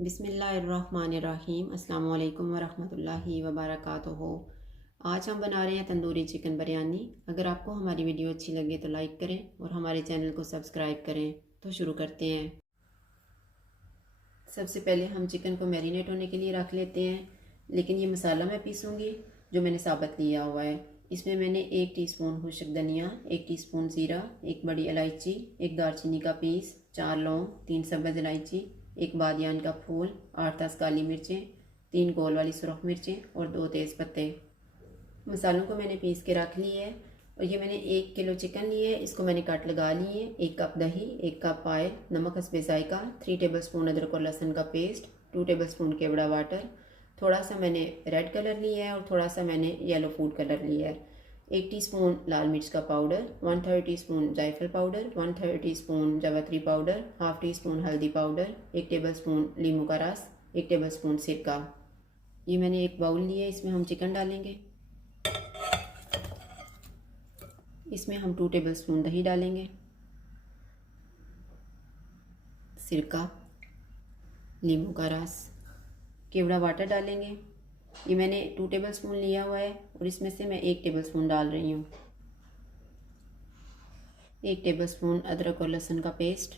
बिस्मिल्लाहिर्रहमानिर्रहीम। अस्सलाम वालेकुम वरहमतुल्लाहि वबरकातुहू। आज हम बना रहे हैं तंदूरी चिकन बिरयानी। अगर आपको हमारी वीडियो अच्छी लगे तो लाइक करें और हमारे चैनल को सब्सक्राइब करें। तो शुरू करते हैं। सबसे पहले हम चिकन को मैरिनेट होने के लिए रख लेते हैं, लेकिन ये मसाला मैं पीसूँगी जो मैंने साबुत लिया हुआ है। इसमें मैंने 1 टीस्पून खुश्क धनिया, 1 टीस्पून ज़ीरा, 1 बड़ी इलायची, 1 दालचीनी का पीस, 4 लौंग, 3 सब्ज़ इलायची, 1 बादियान का फूल, 8-10 काली मिर्चें, 3 गोल वाली सुरख मिर्चें और 2 तेज़ पत्ते। मसालों को मैंने पीस के रख ली है। और ये मैंने 1 किलो चिकन ली है, इसको मैंने कट लगा ली है। 1 कप दही, 1 कप ऑयल, नमक हस्बे जायका, 3 टेबलस्पून अदरक और लहसुन का पेस्ट, 2 टेबलस्पून केवड़ा वाटर, थोड़ा सा मैंने रेड कलर लिया है और थोड़ा सा मैंने येलो फूड कलर लिया है। 1 टीस्पून लाल मिर्च का पाउडर, 1/3 टीस्पून जायफल पाउडर, 1/3 टीस्पून जावित्री पाउडर, हाफ टी स्पून हल्दी पाउडर, 1 टेबलस्पून लीमू का रस, 1 टेबलस्पून सिरका। ये मैंने एक बाउल लिया है, इसमें हम चिकन डालेंगे। इसमें हम 2 टेबलस्पून दही डालेंगे, सिरका, नींबू का रस, केवड़ा वाटर डालेंगे। ये मैंने 2 टेबलस्पून लिया हुआ है और इसमें से मैं 1 टेबलस्पून डाल रही हूँ। 1 टेबलस्पून अदरक और लहसुन का पेस्ट।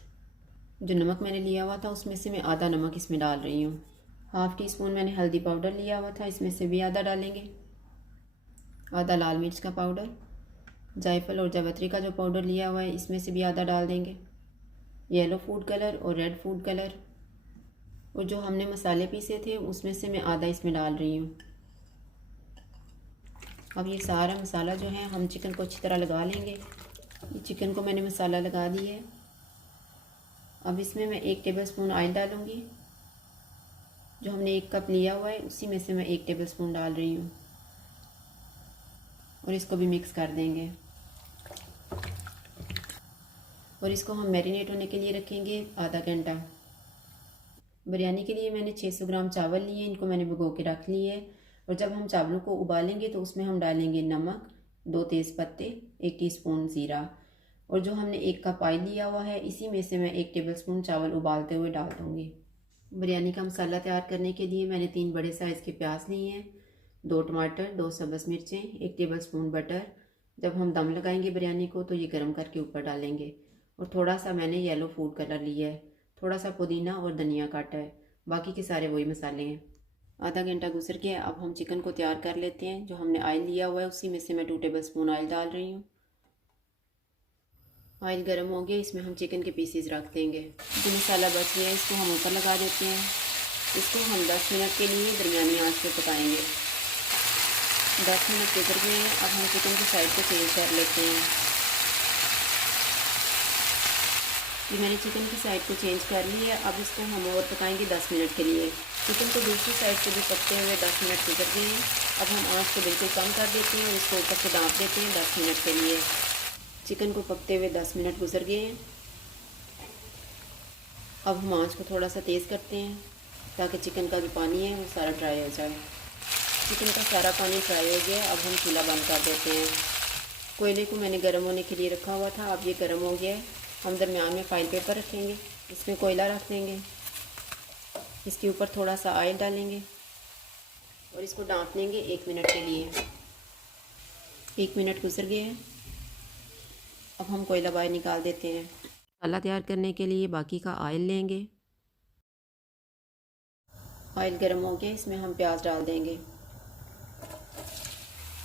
जो नमक मैंने लिया हुआ था उसमें से मैं आधा नमक इसमें डाल रही हूँ। हाफ टी स्पून मैंने हल्दी पाउडर लिया हुआ था, इसमें से भी आधा डालेंगे। आधा लाल मिर्च का पाउडर, जायफल और जावित्री का जो पाउडर लिया हुआ है इसमें से भी आधा डाल देंगे। येलो फूड कलर और रेड फूड कलर, और जो हमने मसाले पीसे थे उसमें से मैं आधा इसमें डाल रही हूँ। अब ये सारा मसाला जो है हम चिकन को अच्छी तरह लगा लेंगे। ये चिकन को मैंने मसाला लगा दी है। अब इसमें मैं 1 टेबलस्पून ऑयल डालूँगी। जो हमने 1 कप लिया हुआ है उसी में से मैं 1 टेबलस्पून डाल रही हूँ और इसको भी मिक्स कर देंगे। और इसको हम मैरिनेट होने के लिए रखेंगे आधा घंटा। बिरयानी के लिए मैंने 600 ग्राम चावल लिए, इनको मैंने भिगो के रख लिए है। और जब हम चावलों को उबालेंगे तो उसमें हम डालेंगे नमक, 2 तेज़ पत्ते, 1 टीस्पून ज़ीरा। और जो हमने 1 कप ऑयल लिया हुआ है इसी में से मैं 1 टेबलस्पून चावल उबालते हुए डाल दूँगी। बिरयानी का मसाला तैयार करने के लिए मैंने 3 बड़े साइज़ के प्याज लिए हैं, 2 टमाटर, 2 सब्ज़ मिर्चें, 1 टेबलस्पून बटर। जब हम दम लगाएंगे बिरयानी को तो ये गर्म करके ऊपर डालेंगे। और थोड़ा सा मैंने येलो फूड कलर लिया है, थोड़ा सा पुदीना और धनिया काटा है, बाकी के सारे वही मसाले हैं। आधा घंटा गुजर गया, अब हम चिकन को तैयार कर लेते हैं। जो हमने ऑयल लिया हुआ है उसी में से मैं 2 टेबलस्पून ऑयल डाल रही हूँ। ऑयल गर्म हो गया, इसमें हम चिकन के पीसेस रख देंगे। जो मसाला बच गया है इसको हम ऊपर लगा देते हैं। इसको हम 10 मिनट के लिए दरमियानी आंच पे पकाएंगे। 10 मिनट गुजर गए हैं, अब हम चिकन की साइड को चेंज कर लेते हैं। ये मैंने चिकन की साइड को चेंज कर ली है। अब इसको हम और पकाएंगे 10 मिनट के लिए। चिकन को दूसरी साइड से भी पकते हुए 10 मिनट गुजर गए हैं। अब हम आंच को बिल्कुल कम कर देते हैं और इसको ऊपर से ढाँप देते हैं 10 मिनट के लिए। चिकन को पकते हुए 10 मिनट गुजर गए हैं। अब हम आंच को थोड़ा सा तेज़ करते हैं ताकि चिकन का जो पानी है वो सारा ड्राई हो जाए। चिकन का सारा पानी ड्राई हो गया, अब हम चूल्हा बंद कर देते हैं। कोयले को मैंने गर्म होने के लिए रखा हुआ था, अब ये गर्म हो गया है। हम दरमियान में फाइल पेपर रखेंगे, इसमें कोयला रख देंगे, इसके ऊपर थोड़ा सा ऑयल डालेंगे और इसको ढाँप देंगे 1 मिनट के लिए। 1 मिनट गुजर गए हैं, अब हम कोयला बाहर निकाल देते हैं। मसाला तैयार करने के लिए बाकी का ऑयल लेंगे। ऑयल गर्म हो गया, इसमें हम प्याज डाल देंगे।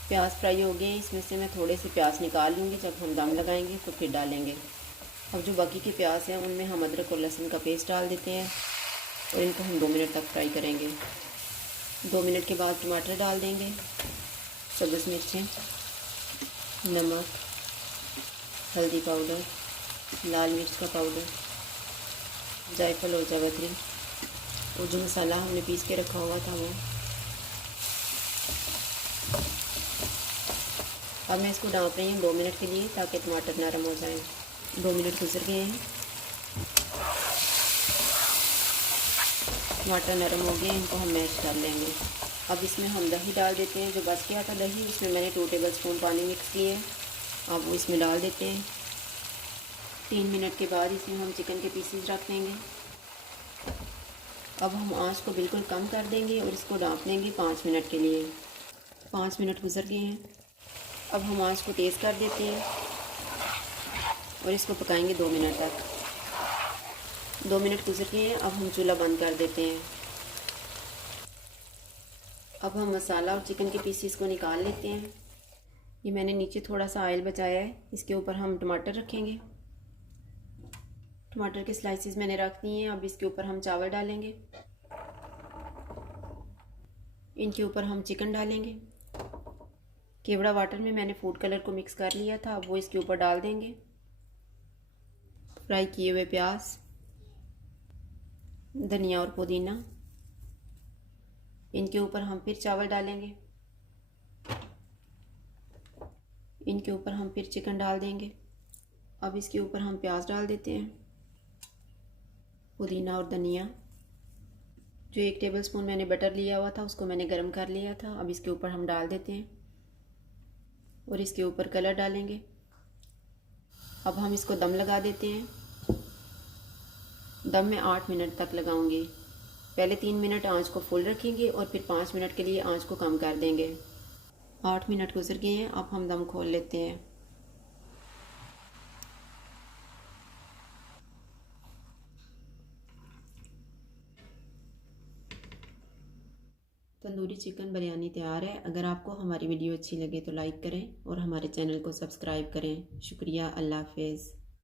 प्याज फ्राई हो गए, इसमें से मैं थोड़े से प्याज निकाल लूँगी, जब हम दम लगाएंगे तो फिर डालेंगे। अब जो बाकी के प्याज हैं उनमें हम अदरक और लहसुन का पेस्ट डाल देते हैं और इनको हम 2 मिनट तक फ्राई करेंगे। 2 मिनट के बाद टमाटर डाल देंगे, सब्ज़ मिर्चें, नमक, हल्दी पाउडर, लाल मिर्च का पाउडर, जायफल और जावित्री और जो मसाला हमने पीस के रखा हुआ था वो। अब मैं इसको ढाँप रही हूँ 2 मिनट के लिए ताकि टमाटर नरम हो जाएं। 2 मिनट गुजर गए हैं, टमाटर नरम हो गए, इनको हम मैश कर लेंगे। अब इसमें हम दही डाल देते हैं। जो बच गया था दही, उसमें मैंने 2 टेबलस्पून पानी मिक्स किए, अब वो इसमें डाल देते हैं। 3 मिनट के बाद इसमें हम चिकन के पीसेस रख देंगे। अब हम आंच को बिल्कुल कम कर देंगे और इसको ढाँप देंगे 5 मिनट के लिए। 5 मिनट गुजर गए हैं। अब हम आंच को तेज़ कर देते हैं और इसको पकाएंगे 2 मिनट तक। 2 मिनट गुजर गए हैं। अब हम चूल्हा बंद कर देते हैं। अब हम मसाला और चिकन के पीसीस को निकाल लेते हैं। ये मैंने नीचे थोड़ा सा ऑयल बचाया है, इसके ऊपर हम टमाटर रखेंगे। टमाटर के स्लाइसेस मैंने रख दिए हैं। अब इसके ऊपर हम चावल डालेंगे। इनके ऊपर हम चिकन डालेंगे। केवड़ा वाटर में मैंने फूड कलर को मिक्स कर लिया था, अब वो इसके ऊपर डाल देंगे। फ्राई किए हुए प्याज, धनिया और पुदीना, इनके ऊपर हम फिर चावल डालेंगे। इनके ऊपर हम फिर चिकन डाल देंगे। अब इसके ऊपर हम प्याज डाल देते हैं, पुदीना और धनिया। जो 1 टेबलस्पून मैंने बटर लिया हुआ था उसको मैंने गर्म कर लिया था, अब इसके ऊपर हम डाल देते हैं और इसके ऊपर कलर डालेंगे। अब हम इसको दम लगा देते हैं। दम में 8 मिनट तक लगाऊंगी। पहले 3 मिनट आंच को फुल रखेंगे और फिर 5 मिनट के लिए आंच को कम कर देंगे। 8 मिनट गुजर गए हैं। अब हम दम खोल लेते हैं। तंदूरी चिकन बिरयानी तैयार है। अगर आपको हमारी वीडियो अच्छी लगे तो लाइक करें और हमारे चैनल को सब्सक्राइब करें। शुक्रिया। अल्लाह हाफिज़।